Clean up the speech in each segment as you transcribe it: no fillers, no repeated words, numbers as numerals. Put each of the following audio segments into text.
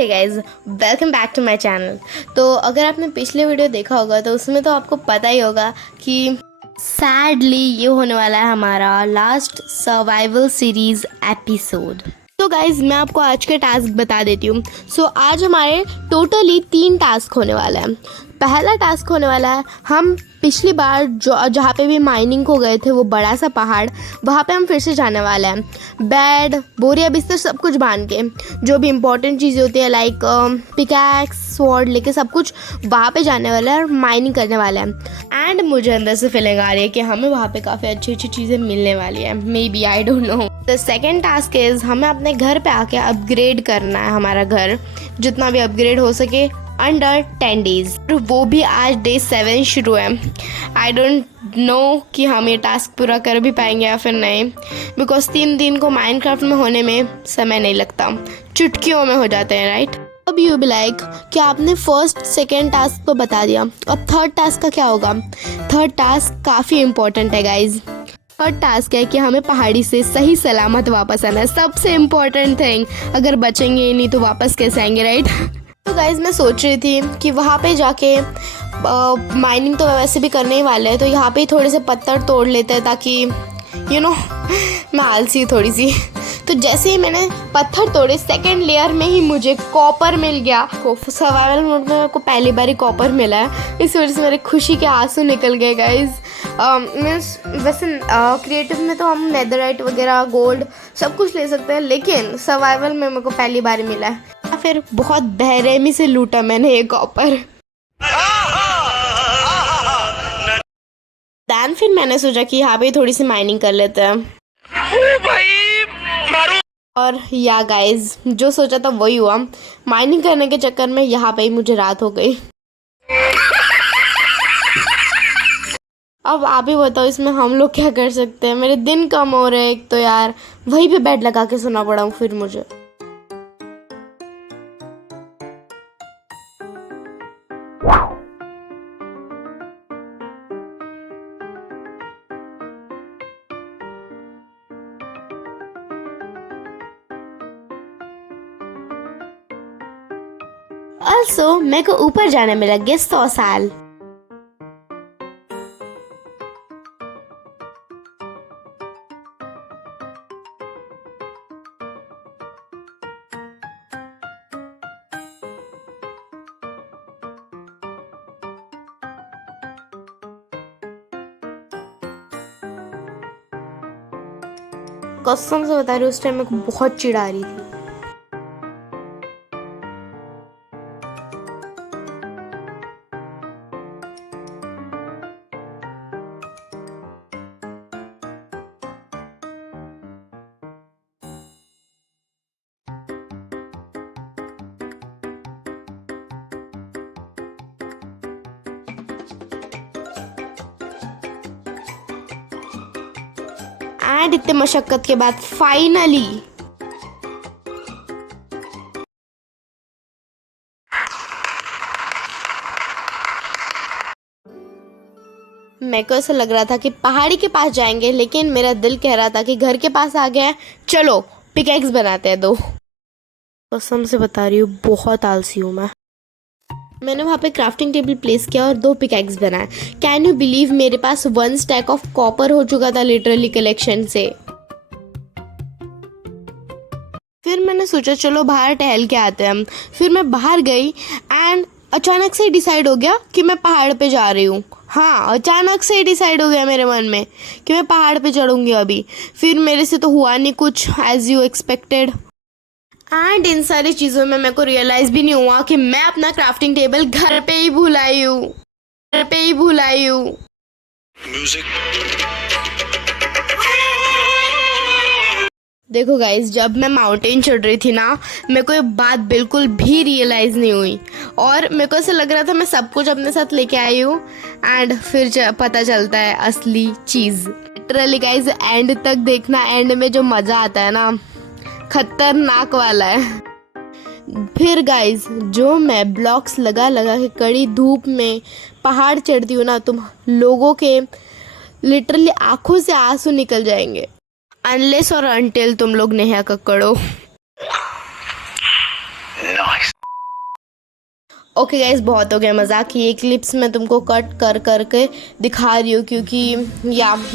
Hey guys, welcome back to my channel. तो अगर आपने पिछले वीडियो देखा होगा तो उसमें तो आपको पता ही होगा कि सैडली ये होने वाला है हमारा लास्ट सर्वाइवल सीरीज एपिसोड। तो गाइज मैं आपको आज के टास्क बता देती हूँ। आज हमारे टोटली 3 टास्क होने वाला है। पहला टास्क होने वाला है, हम पिछली बार जहाँ पे भी माइनिंग को गए थे वो बड़ा सा पहाड़, वहाँ पे हम फिर से जाने वाले हैं। बेड, बोरिया, बिस्तर सब कुछ बांध के, जो भी इम्पोर्टेंट चीज़ें होती है लाइक पिकैक्स, स्वॉर्ड लेके सब कुछ वहाँ पे जाने वाला है और माइनिंग करने वाला है। एंड मुझे अंदर से फीलिंग आ रही है कि हमें वहाँ पे काफ़ी अच्छी अच्छी चीज़ें मिलने वाली है। May be, I don't know. The second task is हमें अपने घर पे आके अपग्रेड करना है हमारा घर, जितना भी अपग्रेड हो सके अंडर 10 डेज। वो भी आज डे 7 शुरू है। आई डोंट नो कि हम ये टास्क पूरा कर भी पाएंगे या फिर नहीं, बिकॉज 3 दिन को माइनक्राफ्ट में होने में समय नहीं लगता, चुटकियों में हो जाते हैं, राइट? अब यू बी लाइक कि आपने फर्स्ट सेकेंड टास्क तो बता दिया, अब थर्ड टास्क का क्या होगा? थर्ड टास्क काफ़ी इंपॉर्टेंट है गाइज। थर्ड टास्क है कि हमें पहाड़ी से सही सलामत वापस आना है। सबसे इम्पोर्टेंट थिंग, अगर बचेंगे ही नहीं तो वापस कैसे आएंगे, राइट? तो गाइज मैं सोच रही थी कि वहाँ पे जाके माइनिंग तो वैसे भी करने ही वाले हैं, तो यहाँ पे ही थोड़े से पत्थर तोड़ लेते हैं ताकि मैं आलसी थोड़ी सी। तो जैसे ही मैंने पत्थर तोड़े, सेकंड लेयर में ही मुझे कॉपर मिल गया। सर्वाइवल मोड में मेरे को पहली बार ही कॉपर मिला है, इस वजह से मेरे खुशी के आंसू निकल गए गाइज। मीन्स वैसे क्रिएटिव में तो हम नेदरराइट वगैरह, गोल्ड सब कुछ ले सकते हैं, लेकिन सर्वाइवल में मेरे को पहली बार ही मिला है। फिर बहुत बेरहमी से लूटा मैंने ये कॉपर। दैन फिर मैंने सोचा कि यहाँ पे थोड़ी सी माइनिंग कर लेते हैं। और या गाइज, जो सोचा था वही हुआ। माइनिंग करने के चक्कर में यहाँ पे ही मुझे रात हो गई। अब आप ही बताओ इसमें हम लोग क्या कर सकते हैं? मेरे दिन कम हो रहे, एक तो यार वहीं पे बेड लगा के सोना पड़ा हूँ फिर मुझे। Also, मेरे को ऊपर जाने में लग गए 100 साल। कसम से बता रही हूँ, उस टाइम मेरे को बहुत चिढ़ आ रही थी। एंड इतने मशक्कत के बाद फाइनली मेरे को ऐसा लग रहा था कि पहाड़ी के पास जाएंगे, लेकिन मेरा दिल कह रहा था कि घर के पास आ गया, चलो पिकैक्स बनाते हैं 2। कसम से बता रही हूँ, बहुत आलसी हूँ मैं। मैंने वहाँ पे क्राफ्टिंग टेबल प्लेस किया और 2 पिकैक्स बनाए। कैन यू बिलीव, मेरे पास 1 स्टैक ऑफ कॉपर हो चुका था लिटरली कलेक्शन से। फिर मैंने सोचा चलो बाहर टहल के आते हैं हम। फिर मैं बाहर गई एंड अचानक से डिसाइड हो गया कि मैं पहाड़ पे जा रही हूँ। हाँ, अचानक से डिसाइड हो गया मेरे मन में कि मैं पहाड़ पे चढ़ूँगी अभी। फिर मेरे से तो हुआ नहीं कुछ एज यू एक्सपेक्टेड। एंड इन सारी चीज़ों में मेरे को रियलाइज़ भी नहीं हुआ कि मैं अपना क्राफ्टिंग टेबल घर पे ही भूल आई हूँ। देखो गाइज, जब मैं माउंटेन चढ़ रही थी ना, मेरे को ये बात बिल्कुल भी रियलाइज़ नहीं हुई और मेरे को ऐसा लग रहा था मैं सब कुछ अपने साथ लेके आई हूँ। एंड फिर पता चलता है असली चीज़। लिटरली गाइज, एंड तक देखना, एंड में जो मज़ा आता है ना, खतरनाक वाला है। फिर गाइज, जो मैं ब्लॉक्स लगा के कड़ी धूप में पहाड़ चढ़ती हूँ ना, तुम लोगों के लिटरली आंखों से आंसू निकल जाएंगे, अनलेस और अनटिल तुम लोग नेहा कक्कड़ हो। ओके गाइस, बहुत हो गया मजाक। ये क्लिप्स मैं तुमको कट कर करके दिखा रही हूँ क्योंकि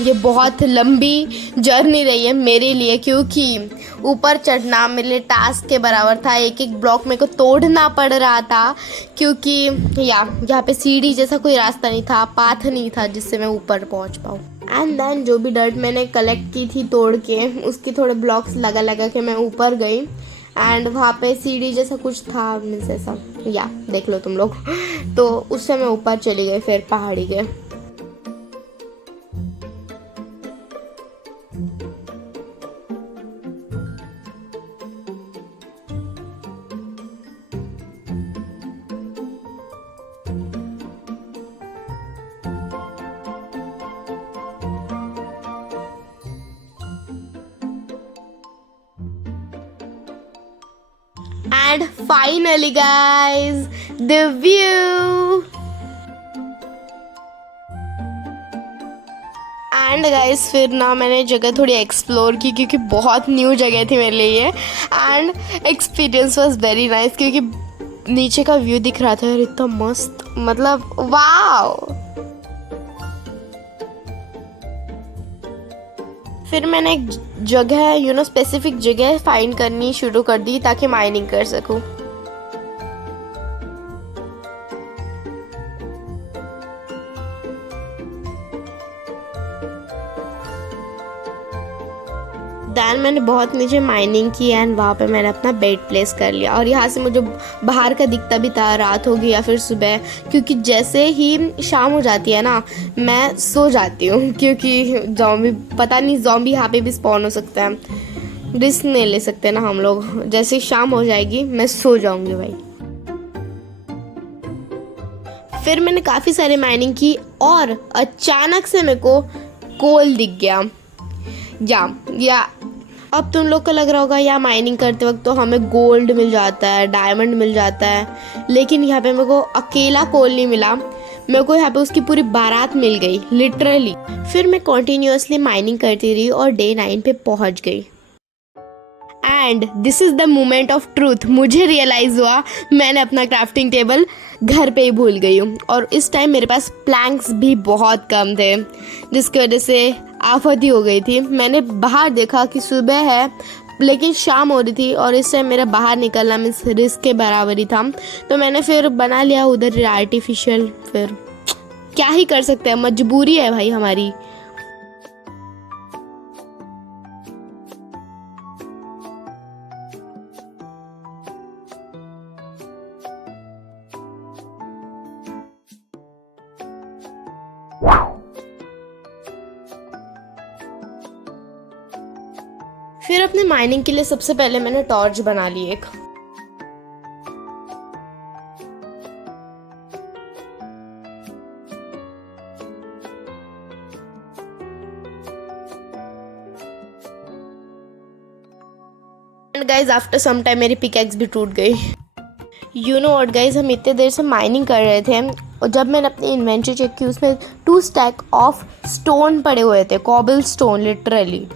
ये बहुत लंबी जर्नी रही है मेरे लिए, क्योंकि ऊपर चढ़ना मेरे लिए टास्क के बराबर था। एक एक ब्लॉक मेरे को तोड़ना पड़ रहा था क्योंकि यहाँ पे सीढ़ी जैसा कोई रास्ता नहीं था, पाथ नहीं था जिससे मैं ऊपर पहुँच पाऊँ। एंड देन जो भी डर्ट मैंने कलेक्ट की थी तोड़ के, उसके थोड़े ब्लॉक्स लगा लगा के मैं ऊपर गई। एंड वहाँ पे सीढ़ी जैसा कुछ था, मीन्स ऐसा, देख लो तुम लोग। तो उससे मैं ऊपर चली गई फिर पहाड़ी के। And finally guys, the view. And guys फिर ना मैंने जगह थोड़ी एक्सप्लोर की क्योंकि बहुत न्यू जगह थी मेरे लिए। And experience was very nice क्योंकि नीचे का व्यू दिख रहा था यार, इतना मस्त, मतलब वाओ। फिर मैंने एक जगह स्पेसिफिक जगह फाइंड करनी शुरू कर दी ताकि माइनिंग कर सकूं। दैन मैंने बहुत नीचे माइनिंग की एंड वहाँ पे मैंने अपना बेड प्लेस कर लिया। और यहाँ से मुझे बाहर का दिखता भी था, रात होगी या फिर सुबह, क्योंकि जैसे ही शाम हो जाती है ना मैं सो जाती हूँ क्योंकि ज़ॉम्बी, पता नहीं ज़ॉम्बी यहाँ पे भी स्पॉन हो सकता है, रिस्क नहीं ले सकते ना हम लोग। जैसे शाम हो जाएगी मैं सो जाऊँगी भाई। फिर मैंने काफ़ी सारी माइनिंग की और अचानक से मेरे को कोल दिख गया। या अब तुम लोग को लग रहा होगा या माइनिंग करते वक्त तो हमें गोल्ड मिल जाता है, डायमंड मिल जाता है, लेकिन यहाँ पे मेरे को अकेला कोल नहीं मिला, मेरे को यहाँ पे उसकी पूरी बारात मिल गई लिटरली। फिर मैं कॉन्टिन्यूसली माइनिंग करती रही और डे 9 पे पहुँच गई। And this is the moment of truth. मुझे रियलाइज़ हुआ मैंने अपना क्राफ्टिंग टेबल घर पे ही भूल गई हूँ और इस टाइम मेरे पास प्लैंक्स भी बहुत कम थे जिसकी वजह से आफत ही हो गई थी। मैंने बाहर देखा कि सुबह है लेकिन शाम हो रही थी और इस टाइम मेरा बाहर निकलना मीन्स रिस्क के बराबर ही था। तो मैंने फिर बना लिया उधर आर्टिफिशियल। फिर क्या ही कर सकते हैं, मजबूरी है भाई हमारी। फिर अपने माइनिंग के लिए सबसे पहले मैंने टॉर्च बना ली एक। And guys after some time मेरी पिकैक्स भी टूट गई। यू नो व्हाट गाइज, हम इतने देर से माइनिंग कर रहे थे और जब मैंने अपनी इन्वेंट्री चेक की उसमें 2 स्टैक ऑफ स्टोन पड़े हुए थे, कॉबल स्टोन लिटरली।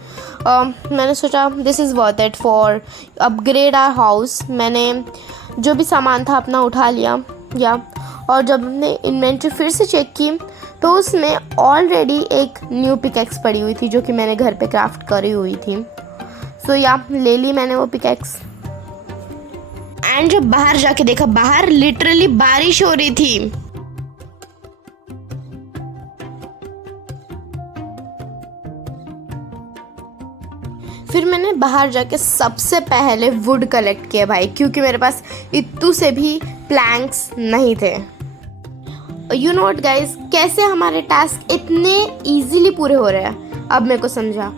मैंने सोचा this is worth it for upgrade our house. मैंने जो भी सामान था अपना उठा लिया और जब हमने इन्वेंट्री फिर से चेक की तो उसमें ऑलरेडी एक न्यू पिकैक्स पड़ी हुई थी जो कि मैंने घर पे क्राफ्ट करी हुई थी। सो ले ली मैंने वो पिकैक्स। एंड जब बाहर जाके देखा, बाहर लिटरली बारिश हो रही थी। फिर मैंने बाहर जाके सबसे पहले वुड कलेक्ट किया भाई, क्योंकि मेरे पास इतू से भी प्लैंक्स नहीं थे। यू नो व्हाट गाइस, कैसे हमारे टास्क इतने इजीली पूरे हो रहे हैं अब मेरे को समझा।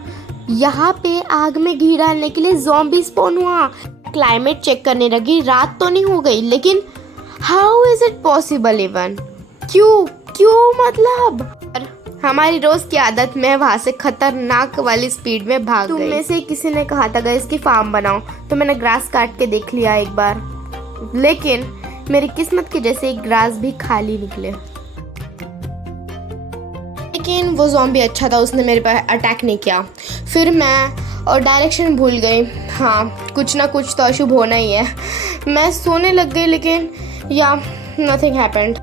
यहाँ पे आग में घी डालने के लिए ज़ॉम्बी स्पॉन हुआ, क्लाइमेट चेक करने लगी, रात तो नहीं हो गई, लेकिन how is it possible even, क्यों मतलब। हमारी रोज की आदत में वहाँ से खतरनाक वाली स्पीड में भाग गई। तुम में से किसी ने कहा था गाइस की फार्म बनाओ, तो मैंने ग्रास काट के देख लिया एक बार, लेकिन मेरी किस्मत की जैसे ग्रास भी खाली निकले। लेकिन वो ज़ॉम्बी अच्छा था, उसने मेरे पर अटैक नहीं किया। फिर मैं और डायरेक्शन भूल गई। हाँ, कुछ ना कुछ तो अशुभ होना ही है। मैं सोने लग गई, लेकिन नथिंग हैपेंड।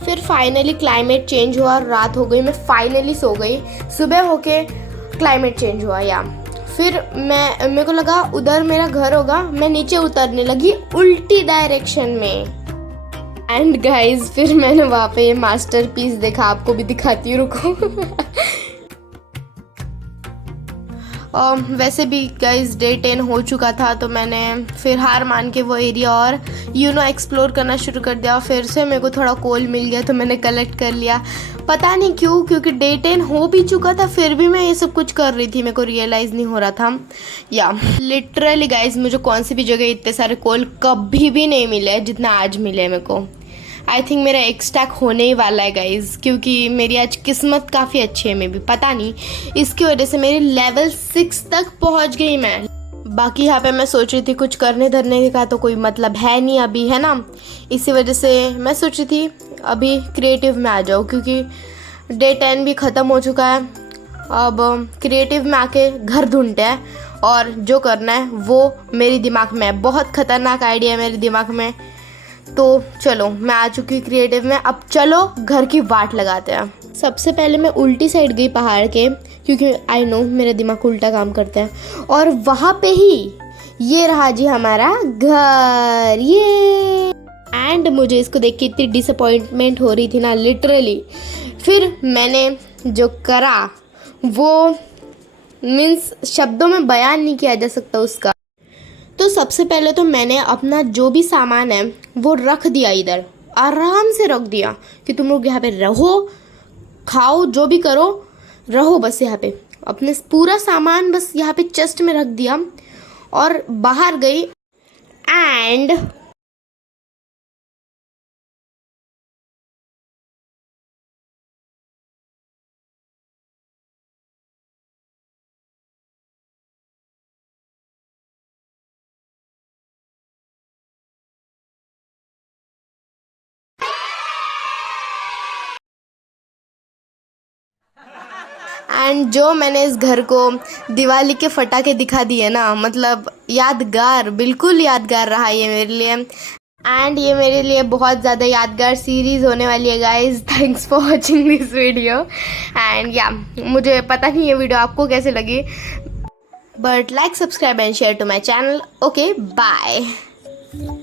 फिर फाइनली क्लाइमेट चेंज हुआ और रात हो गई, मैं फाइनली सो गई। सुबह होके क्लाइमेट चेंज हुआ या फिर मेरे को लगा उधर मेरा घर होगा, मैं नीचे उतरने लगी उल्टी डायरेक्शन में। एंड गाइज फिर मैंने वहाँ पे ये मास्टरपीस देखा, आपको भी दिखाती हूँ, रुको। वैसे भी गाइज डे 10 हो चुका था, तो मैंने फिर हार मान के वो एरिया और एक्सप्लोर करना शुरू कर दिया। फिर से मेरे को थोड़ा कोल मिल गया तो मैंने कलेक्ट कर लिया। पता नहीं क्यों, क्योंकि डे 10 हो भी चुका था फिर भी मैं ये सब कुछ कर रही थी, मेरे को रियलाइज़ नहीं हो रहा था। या लिटरली गाइज मुझे कौन सी भी जगह इतने सारे कोल कभी भी नहीं मिले जितना आज मिले मेरे को। आई थिंक मेरा एक स्टैक होने ही वाला है गाइज, क्योंकि मेरी आज किस्मत काफ़ी अच्छी है। मैं भी पता नहीं इसकी वजह से मेरी लेवल 6 तक पहुंच गई मैं। बाकी यहाँ पे मैं सोच रही थी कुछ करने धरने का तो कोई मतलब है नहीं अभी, है ना। इसी वजह से मैं सोच रही थी अभी क्रिएटिव में आ जाऊँ, क्योंकि डे 10 भी ख़त्म हो चुका है। अब क्रिएटिव में आके घर ढूंढते हैं और जो करना है वो मेरे दिमाग में है। बहुत ख़तरनाक आइडिया है मेरे दिमाग में। तो चलो मैं आ चुकी हूँ क्रिएटिव में, अब चलो घर की वाट लगाते हैं। सबसे पहले मैं उल्टी साइड गई पहाड़ के, क्योंकि आई नो मेरा दिमाग उल्टा काम करता है। और वहाँ पे ही ये रहा जी हमारा घर, ये। एंड मुझे इसको देख के इतनी डिसअपॉइंटमेंट हो रही थी ना, लिटरली। फिर मैंने जो करा वो मीन्स शब्दों में बयान नहीं किया जा सकता उसका। तो सबसे पहले तो मैंने अपना जो भी सामान है वो रख दिया इधर, आराम से रख दिया कि तुम लोग यहाँ पे रहो, खाओ, जो भी करो, रहो बस यहाँ पे। अपने पूरा सामान बस यहाँ पे चेस्ट में रख दिया और बाहर गई। एंड जो मैंने इस घर को दिवाली के फटाके दिखा दिए ना, मतलब यादगार, बिल्कुल यादगार रहा ये मेरे लिए। एंड ये मेरे लिए बहुत ज़्यादा यादगार सीरीज़ होने वाली है guys. Thanks for watching this video. And या मुझे पता नहीं ये वीडियो आपको कैसे लगी, but like, subscribe and share to my channel. Okay, bye.